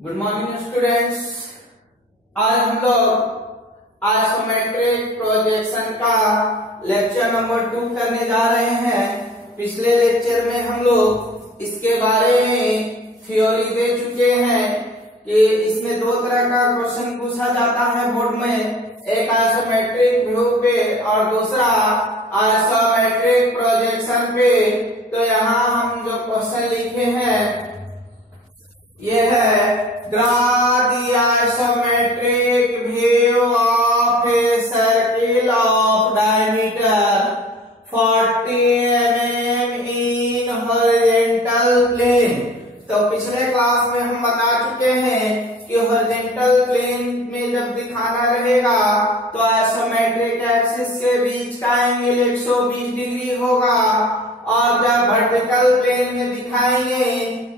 Good morning students. आज हम लोग आइसोमेट्रिक प्रोजेक्शन का लेक्चर नंबर 2 करने जा रहे हैं। पिछले लेक्चर में हम लोग इसके बारे में थ्योरी दे चुके हैं कि इसमें दो तरह का क्वेश्चन पूछा जाता है बोर्ड में, एक आइसोमेट्रिक व्यू पे और दूसरा आइसोमेट्रिक प्रोजेक्शन पे। तो यहाँ हम जो क्वेश्चन लिखे हैं ये है draw the isometric view of a circle of diameter 40 mm in horizontal plane। तो पिछले क्लास में हम बता चुके हैं कि हॉरिजॉन्टल प्लेन में जब दिखाना रहेगा तो आइसोमेट्रिक एक्सिस के बीच का एंगल 120 डिग्री होगा और जब वर्टिकल प्लेन में दिखाएंगे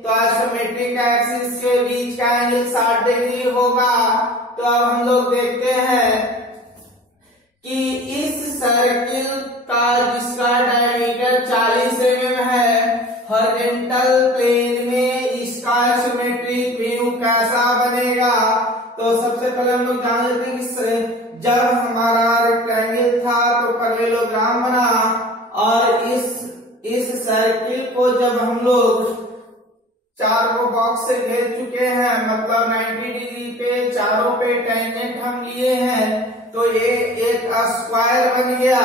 तो आइसोमेट्रिक एक्सिस के बीच का एंगल 60 डिग्री होगा। तो अब हम लोग देखते हैं कि इस सर्किल का जिसका डायमीटर 40 mm है, हॉरिजॉन्टल प्लेन में इसका आइसोमेट्रिक व्यू कैसा बनेगा। तो सबसे पहले हम लोग जान लेते हैं कि जब हमारा रेक्टेंगल था तो पैरेललोग्राम बना और इस सर्किल को जब हम लोग चार को बॉक्स से घेर चुके हैं, मतलब 90 डिग्री पे चारों पे टेंजेंट हम लिए हैं, तो ये एक स्क्वायर बन गया।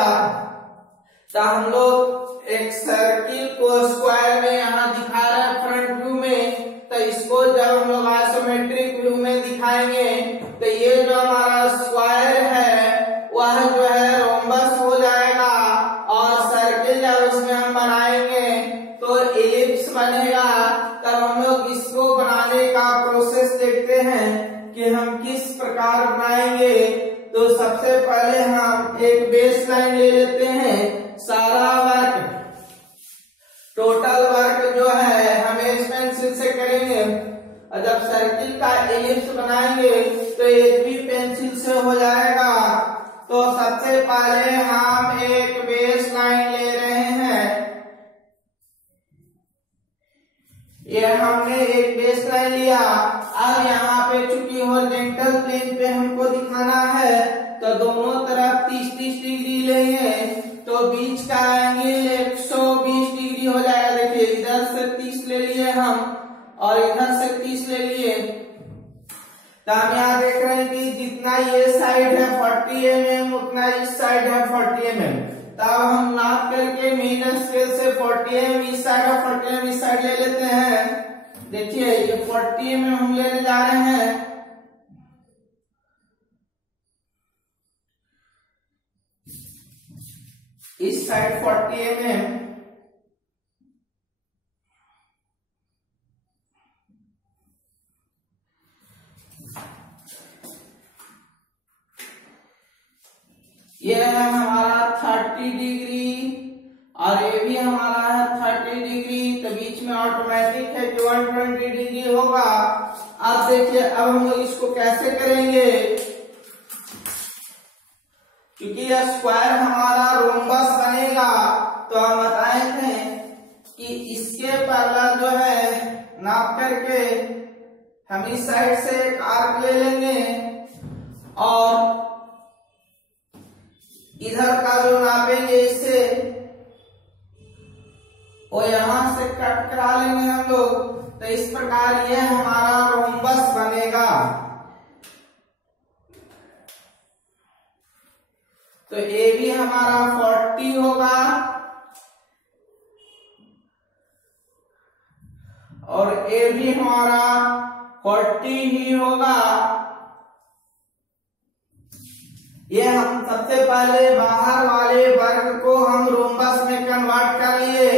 तो हम लोग एक सर्किल को स्क्वायर में यहाँ दिखा रहे हैं फ्रंट व्यू में, तो इसको जब हम लोग आइसोमेट्रिक व्यू में दिखाएंगे तो ये जो हमारा स्क्वायर है वह जो है रोम्बस हो जाएगा और सर्किल जब उसमें हम बनाएंगे तो एलिप्स बनेगा। तब हम लोग इसको बनाने का प्रोसेस देखते हैं कि हम किस प्रकार बनाएंगे। तो सबसे पहले हम एक बेस लाइन ले लेते हैं। सारा वर्क, टोटल वर्क जो है हम इस पेंसिल से करेंगे और जब सर्किल का एलिप्स बनाएंगे तो ये भी पेंसिल से हो जाएगा। तो सबसे पहले हम एक बेस लाइन ले रहे हैं। ये हमने एक बेस लाइन लिया। अब यहाँ पे चूंकि हॉरिजॉन्टल प्लेन पे हमको दिखाना है तो दोनों तरफ 30-30 डिग्री लेंगे, तो बीच का एंगल 120 डिग्री हो जाएगा। देखिए इधर से 30 ले लिए हम और इधर से 30 ले लिए। तो हम यहाँ देख रहे हैं कि जितना ये साइड है 40 mm उतना इस साइड है 40 mm। तब हम नाप करके मीटर स्केल से 40 mm इस साइड और 40 mm इस साइड ले लेते हैं। देखिए ये 40 mm हम लेने जा रहे हैं। इस साइड 40 mm ये है हमारा 30 डिग्री और ये भी हमारा है 30 डिग्री। तो बीच में ऑटोमेटिक है कि 120 डिग्री होगा। अब देखिए अब हम लोग इसको कैसे करेंगे, क्योंकि यह स्क्वायर हमारा रोम्बस बनेगा। तो हम बताए थे कि इसके पहला जो है नाप करके हम इस साइड से एक आर्क ले लेंगे और इधर का जो नापेंगे इससे वो यहां से कट करा लेंगे हम लोग। तो इस प्रकार ये हमारा रोम्बस बनेगा। तो ये भी हमारा 40 होगा और ये भी हमारा 40 ही होगा। ये हम सबसे पहले बाहर वाले वर्ग को हम रोम्बस में कन्वर्ट कर लिए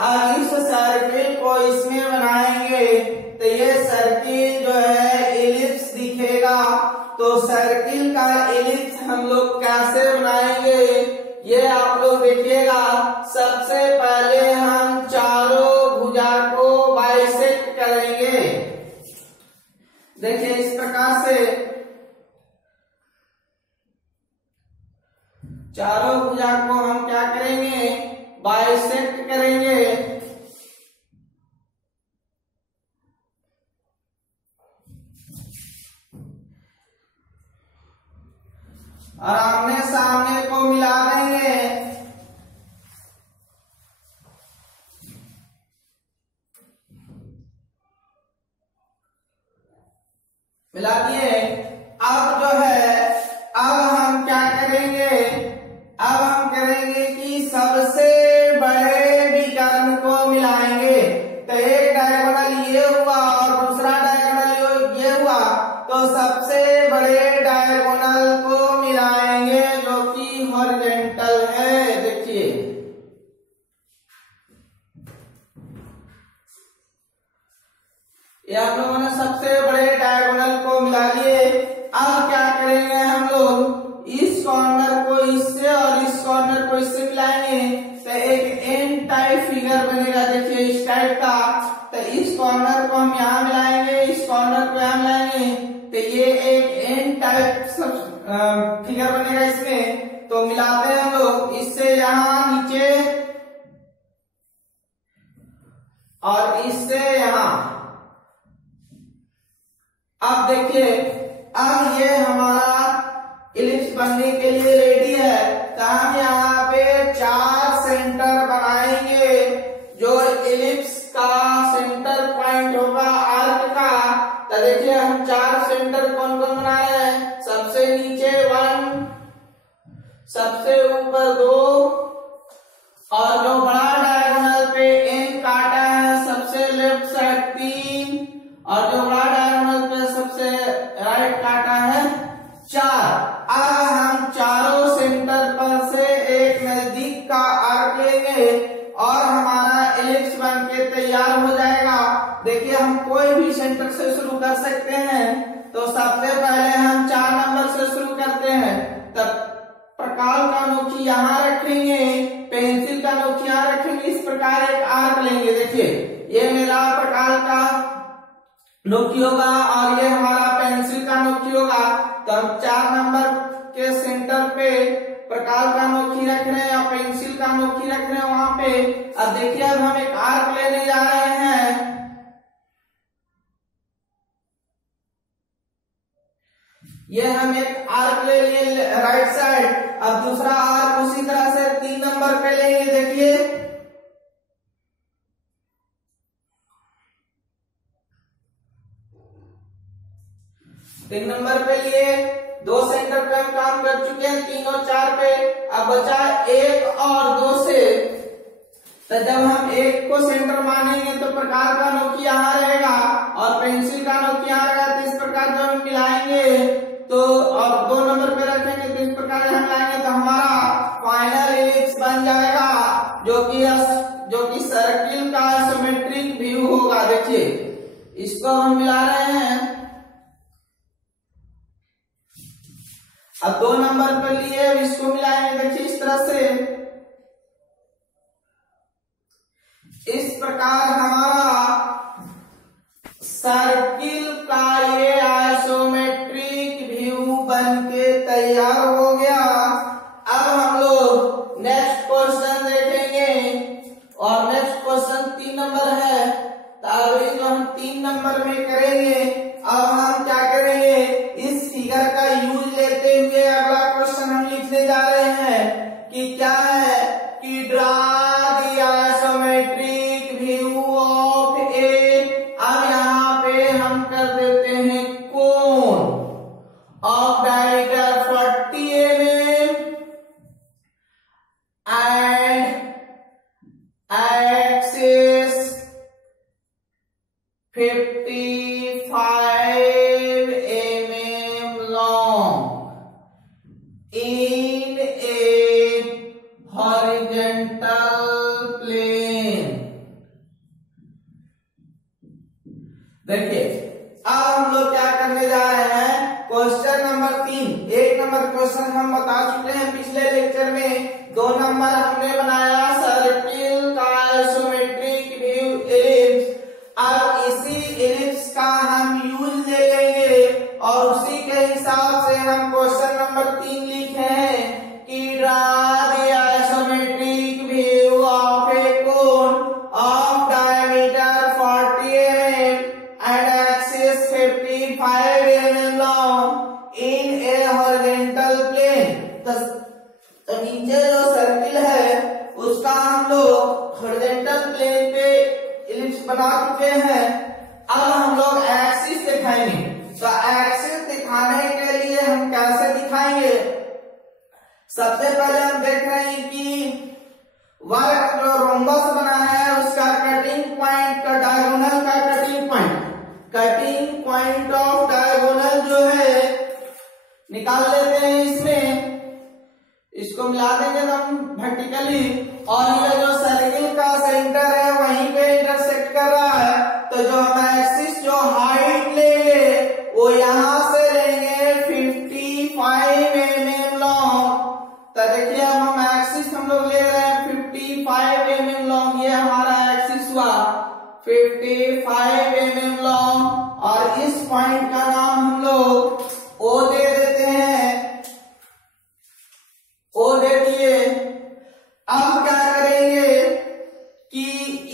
और इस सर्किल को इसमें बनाएंगे तो ये सर्किल जो है एलिप्स दिखेगा। तो सर्किल का एलिप्स हम लोग कैसे बनाएंगे ये आप लोग देखिएगा। सबसे पहले हम चारों भुजा को बाइसेक्ट करेंगे। देखिए इस प्रकार से चारों भुजा को हम क्या करेंगे, बाइसेक्ट करेंगे। और आमने सामने को मिला देंगे। मिला दिए। अब जो है, अब हम क्या करेंगे, अब हम करेंगे कि सबसे बड़े विकर्ण को मिलाएंगे। तो एक डायगोनल ये हुआ और दूसरा डायगोनल ये हुआ, तो सबसे बड़े डायगोनल को मिलाएंगे जो कि हॉरिजॉन्टल है। देखिए ये हम लोगों ने सबसे बड़े डायगोनल को मिला लिए। अब क्या करेंगे, हम लोग इस कॉर्नर को इससे और इस कॉर्नर को इससे मिलाएंगे तो एक एन टाइप फिगर बनेगा। देखिए इस टाइप का। तो इस कॉर्नर को हम यहाँ मिलाएंगे, इस कॉर्नर को यहाँ मिलाएंगे तो ये एक एन टाइप फिगर बनेगा इसमें। तो मिलाते हैं हम लोग, इससे यहाँ नीचे और इससे यहाँ। अब देखिए, अब ये हमारा इलिप्स बनने के लिए रेडी है। तो हम यहाँ पे 4 सेंटर बनाएंगे। जो इलिप्स का सेंटर पॉइंट होगा आर्क का, तो देखिए हम 4 सेंटर कौन कौन बना रहे हैं। सबसे नीचे 1, सबसे ऊपर 2, और जो बड़ा डायगोनल पे एन काटा है सबसे लेफ्ट साइड 3, और जो बड़ा डायगोनल पे सबसे राइट काटा है 4। अब हम चारों सेंटर पर से एक नजदीक का आर्क लेंगे और हमारा इलिप्स बन के तैयार हो जाएगा। देखिए हम कोई भी सेंटर से शुरू कर सकते हैं। तो सबसे पहले हम 4 नंबर से शुरू करते हैं। तब प्रकाल का नोकी यहाँ रखेंगे, पेंसिल का नोकी यहाँ रखेंगे। इस प्रकार एक आर्क लेंगे। देखिए ये मेरा प्रकाल का नोकी होगा और ये हमारा पेंसिल का नोकी होगा। तो हम 4 नंबर के सेंटर पे प्रकाल का नोकी रख रहे हैं और पेंसिल का नोकी रख रहे हैं वहां पे। अब देखिए अब हम एक आर्क लेने जा रहे हैं। ये हम एक आर्क ले लिए राइट साइड। अब दूसरा आर्क उसी तरह से 3 नंबर पे लेंगे। देखिए 3 नंबर पे लिए। 2 सेंटर पे हम काम कर चुके हैं, 3 और 4 पे। अब बचा 1 और 2 से। तो जब हम 1 को सेंटर मानेंगे तो प्रकार का नोकी यहाँ रहेगा और पेंसिल का नोकी यहाँ रहेगा। तो इस प्रकार जब हम मिलाएंगे तो, और 2 नंबर पे रखेंगे तो इस प्रकार हम मिलाएंगे तो हमारा फाइनल इलिप्स बन जाएगा जो कि सर्किल का सिमेट्रिक व्यू होगा। देखिए इसको हम मिला रहे हैं। अब 2 नंबर पर लिए, इसको मिलाएंगे। देखिए इस तरह से, इस प्रकार हमारा सर्किल का ये आइसोमेट्रिक व्यू बन के तैयार हो गया। अब हम लोग नेक्स्ट क्वेश्चन देखेंगे और नेक्स्ट क्वेश्चन 3 नंबर है। तो अगली जो हम 3 नंबर में करेंगे, अब हम क्या करेंगे, इस फिगर का यूज लेते हुए अगला क्वेश्चन हम लिखने जा रहे हैं कि क्या है कि draw the isometric view of A. अब यहाँ पे हम कर देते हैं cone of diameter 40 mm and axis 55 mm long in a horizontal plane। देखिए अब हम लोग क्या करने जा रहे हैं, क्वेश्चन नंबर 3। 1 नंबर क्वेश्चन हम बता चुके हैं पिछले लेक्चर में। 2 नंबर हमने बनाया सर्किल का आइसोमेट्रिक व्यू इलिप्स। अब इसी इलिप्स का हम यूज ले लेंगे और उसी के हिसाब से हम क्वेश्चन नंबर 3 लिखे हैं कि draw the isometric view of A cone of diameter 40 mm and axis 55 mm long in a horizontal plane। नीचे जो सर्किल है उसका हम लोग हॉरिजॉन्टल प्लेन पे इलिप्स बना चुके हैं। अब हम लोग एक्सिस दिखाएंगे। तो एक्सिस दिखाने के लिए हम कैसे दिखाएंगे? सबसे पहले हम देख रहे हैं कि वर्ग जो रोम्बस बना है उसका कटिंग पॉइंट का डायगोनल का कटिंग पॉइंट ऑफ डायगोनल जो है निकाल लेते हैं। इसको मिला देंगे हम वर्टिकली, और ये जो सर्किल का सेंटर है वहीं पे इंटरसेक्ट कर रहा है। तो जो हम एक्सिस जो हाइट लेंगे वो यहां से लेंगे 55 mm लॉन्ग। तो देखिए अब हम एक्सिस हम लोग ले रहे हैं 55 mm लॉन्ग। ये हमारा एक्सिस हुआ 55 mm लॉन्ग, और इस पॉइंट का नाम हम लोग O दे देते हैं। O दे दिए। अब क्या करेंगे कि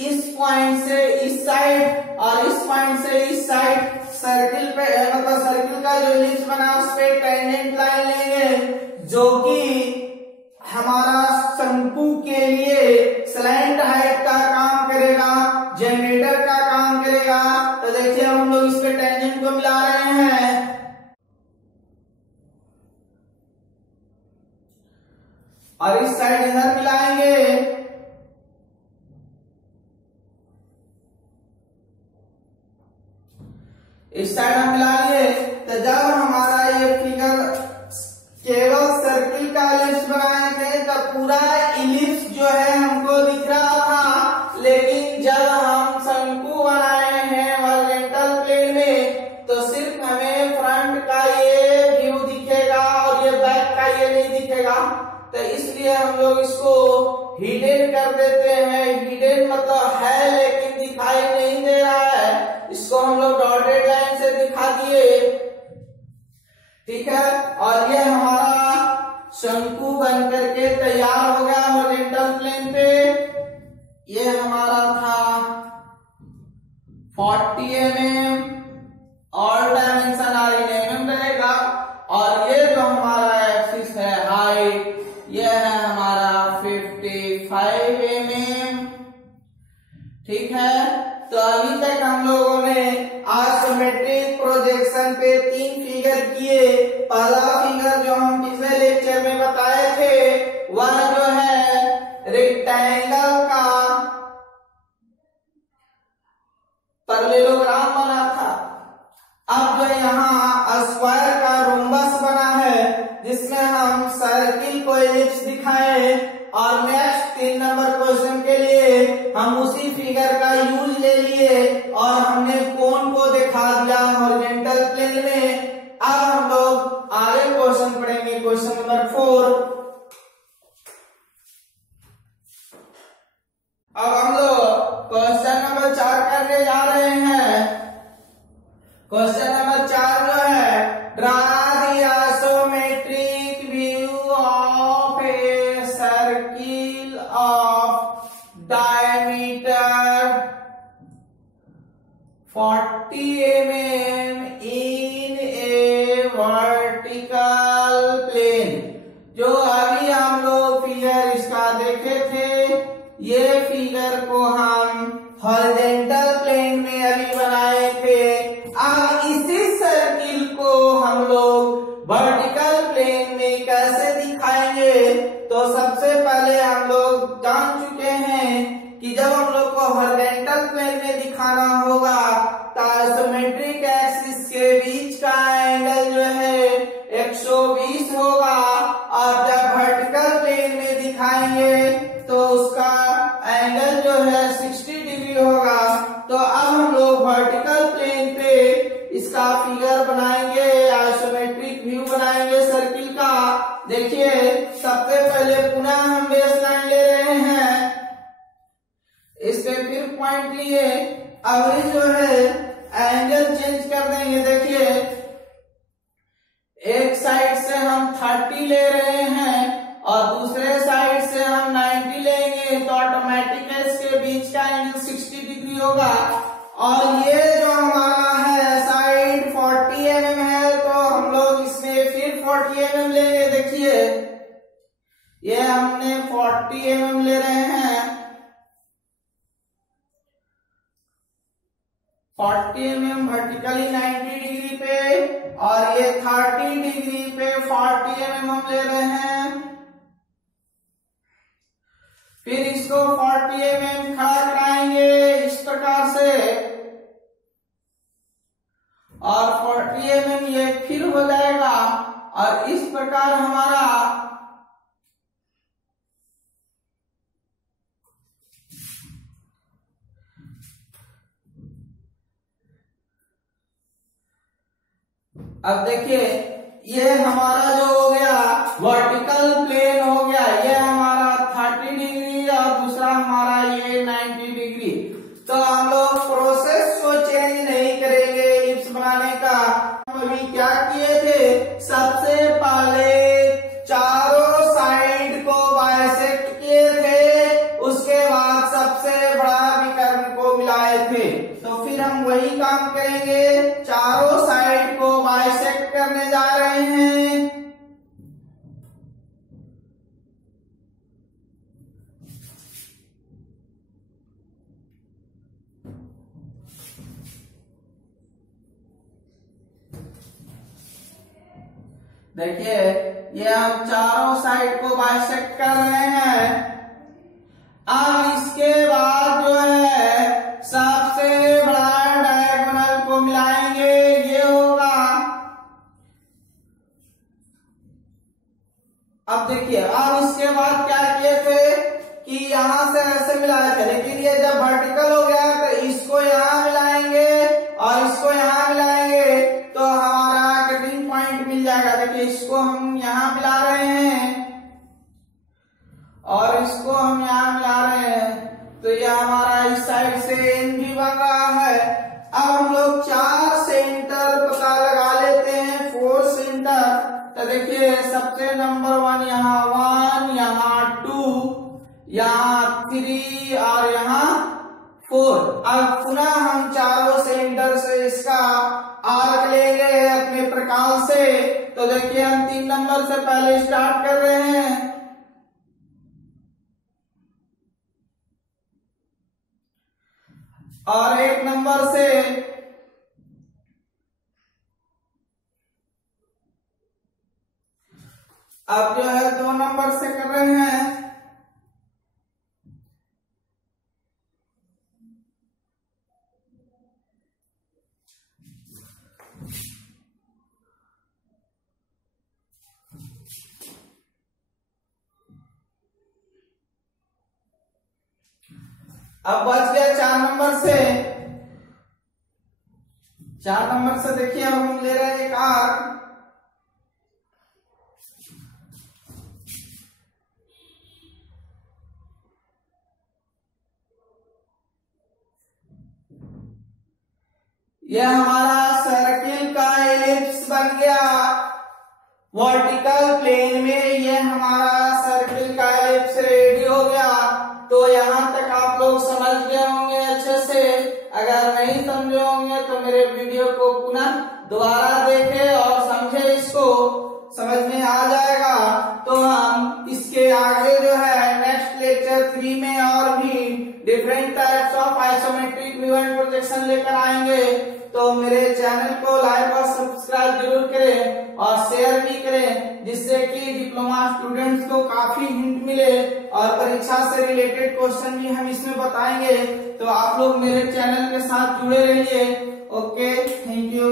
इस पॉइंट से इस साइड और इस पॉइंट से इस साइड सर्किल पे मतलब सर्किल का जो इलिप्स बना उस पे टेंजेंट लाइन लेंगे, जो कि हमारा शंकु के लिए स्लैंट हाइट का काम करेगा, जनरेटर का काम करेगा। तो देखिए हम लोग इस पे टेंजेंट को मिला रहे हैं, और इस साइड इधर मिलाएंगे। इस साइड हम मिलाएंगे। तो जब हमारा ये फिगर केवल सर्किल का इलिप्स बनाए थे तब पूरा इलिप्स जो है हमको दिख रहा था, लेकिन जब हम शंकु बनाए हैं हॉरिजॉन्टल प्लेन में तो सिर्फ हमें फ्रंट का ये व्यू दिखेगा और ये बैक का ये नहीं दिखेगा। तो इसलिए हम लोग इसको हिडन कर देते हैं। हिडन मतलब है लेकिन दिखाई नहीं दे रहा है, इसको हम लोग डॉटेड लाइन से दिखा दिए, ठीक है। और ये हमारा शंकु बन करके तैयार हो गया हॉरिजॉन्टल प्लेन पे। ये हमारा था 40 mm, और डायमेंशन mm रहेगा। और ये जो हमारा एक्सिस है हाइट, ये है हमारा 55 mm, ठीक है। तो अभी तक हम लोगों ने आइसोमेट्रिक प्रोजेक्शन पे 3 फिगर किए। पहला फिगर जो हम पिछले लेक्चर में बताए थे वह जो है रेक्टेंगल का पैरेललोग्राम बना था। अब जो यहाँ स्क्वायर का रोम्बस बना है जिसमें हम सर्किल को इलिप्स दिखाए, और नेक्स्ट 3 नंबर क्वेश्चन के लिए हम उसी फिगर का यूज ले लिए और हमने कोन को दिखा दिया हॉरिजॉन्टल प्लेन में। अब हम लोग आगे क्वेश्चन पढ़ेंगे, क्वेश्चन नंबर 4। अब हम लोग क्वेश्चन नंबर 4 करने जा रहे हैं। क्वेश्चन नंबर 4 जो है, draw the isometric view of a circle of diameter 40 mm in a vertical plane। जो अभी हम लोग फिगर इसका देखे थे, ये फिगर को हम हॉरिजॉन्टल प्लेन में अभी बनाए थे। अब इसी सर्किल को हम लोग वर्टिकल प्लेन में कैसे दिखाएंगे? तो सबसे पहले हम लोग जान चुके हैं कि जब हम लोग को हॉरिजॉन्टल प्लेन में दिखाना होगा तो आइसोमेट्रिक एक्सिस के बीच का एंगल जो है 120 होगा, और जब वर्टिकल प्लेन में दिखाएंगे तो उसका एंगल जो है 60 डिग्री होगा। तो अब हम लोग वर्टिकल प्लेन पे इसका फिगर बनाएंगे, आइसोमेट्रिक व्यू बनाएंगे सर्किल का। देखिए सबसे पहले पुनः हम बेस लाइन ले रहे हैं, इस पे फिर पॉइंट लिए, अब जो है एंगल चेंज कर देंगे। देखिए एक साइड से हम 30 ले रहे हैं और दूसरे साइड से हम 90 लेंगे, तो ऑटोमेटिक इसके बीच का एंगल 60 डिग्री होगा। और ये जो हमारा है साइड 40 mm है, तो हम लोग इसमें फिर 40 mm लेंगे। देखिए ये हम 40 mm ले रहे हैं, 40 mm वर्टिकली 90 डिग्री पे, और ये 30 डिग्री पे 40 mm हम ले रहे हैं। फिर इसको 40 mm खड़ा कराएंगे इस प्रकार से, और 40 mm ये फिर हो जाएगा, और इस प्रकार हमारा अब देखिए ये हमारा जो हो गया वर्टिकल प्लेन हो गया, ये हमारा 30 डिग्री और दूसरा हमारा ये 90 डिग्री। तो हम लोग प्रोसेस को चेंज नहीं करेंगे इलिप्स बनाने का। हम अभी क्या किए थे, सबसे पहले चारों साइड को बाइसेक्ट किए थे, उसके बाद सबसे बड़ा विकर्ण को मिलाए थे। तो फिर हम वही काम करेंगे, चारों साइड को बाइसेक्ट करने जा रहे हैं। देखिए ये हम चारों साइड को बाइसेक्ट कर रहे हैं। अब इसके बाद जो है सबसे बड़ा डायगोनल को मिलाएंगे, ये होगा। अब देखिए अब इसके बाद क्या किए थे कि यहां से ऐसे मिलाए थे, लेकिन ये जब वर्टिकल हो गया तो इसको यहां मिलाएंगे और इसको यहां मिलाएंगे तो हमारा कटिंग पॉइंट मिल जाएगा। देखिए इसको हम यहां मिला रहे हैं और इसको हम यहां मिला रहे हैं, तो ये हमारा इस साइड से एन भी बन रहा है। अब हम लोग 4 सेंटर पता लगा लेते हैं, 4 सेंटर। तो देखिए सबसे नंबर 1 यहाँ 1, यहाँ 2, यहाँ 3 और यहाँ 4। अब पुनः हम चारों सेंटर से इसका आर्क लेंगे अपने प्रकार से। तो देखिए हम 3 नंबर से पहले स्टार्ट कर रहे हैं, और 1 नंबर से अब जो है 2 नंबर से कर रहे हैं। अब बच गया 4 नंबर से। 4 नंबर से देखिए अब हम ले रहे हैं एक आर्क, यह हमारा सर्किल का एलिप्स बन गया वर्टिकल प्लेन में। ये हमारा सर्किल का एलिप्स रेडी हो गया। तो यहाँ तक आप लोग समझ गए होंगे अच्छे से। अगर नहीं समझे होंगे तो मेरे वीडियो को पुनः दोबारा देखें और समझे, इसको समझ में आ जाएगा। तो हम इसके आगे जो है नेक्स्ट लेक्चर 3 में और भी different types of isometric view and projection लेकर आएंगे। तो मेरे चैनल को लाइक और सब्सक्राइब जरूर करें और शेयर भी करें, जिससे कि डिप्लोमा स्टूडेंट्स को काफी हिंट मिले और परीक्षा से रिलेटेड क्वेश्चन भी हम इसमें बताएंगे। तो आप लोग मेरे चैनल के साथ जुड़े रहिए। Okay, thank you.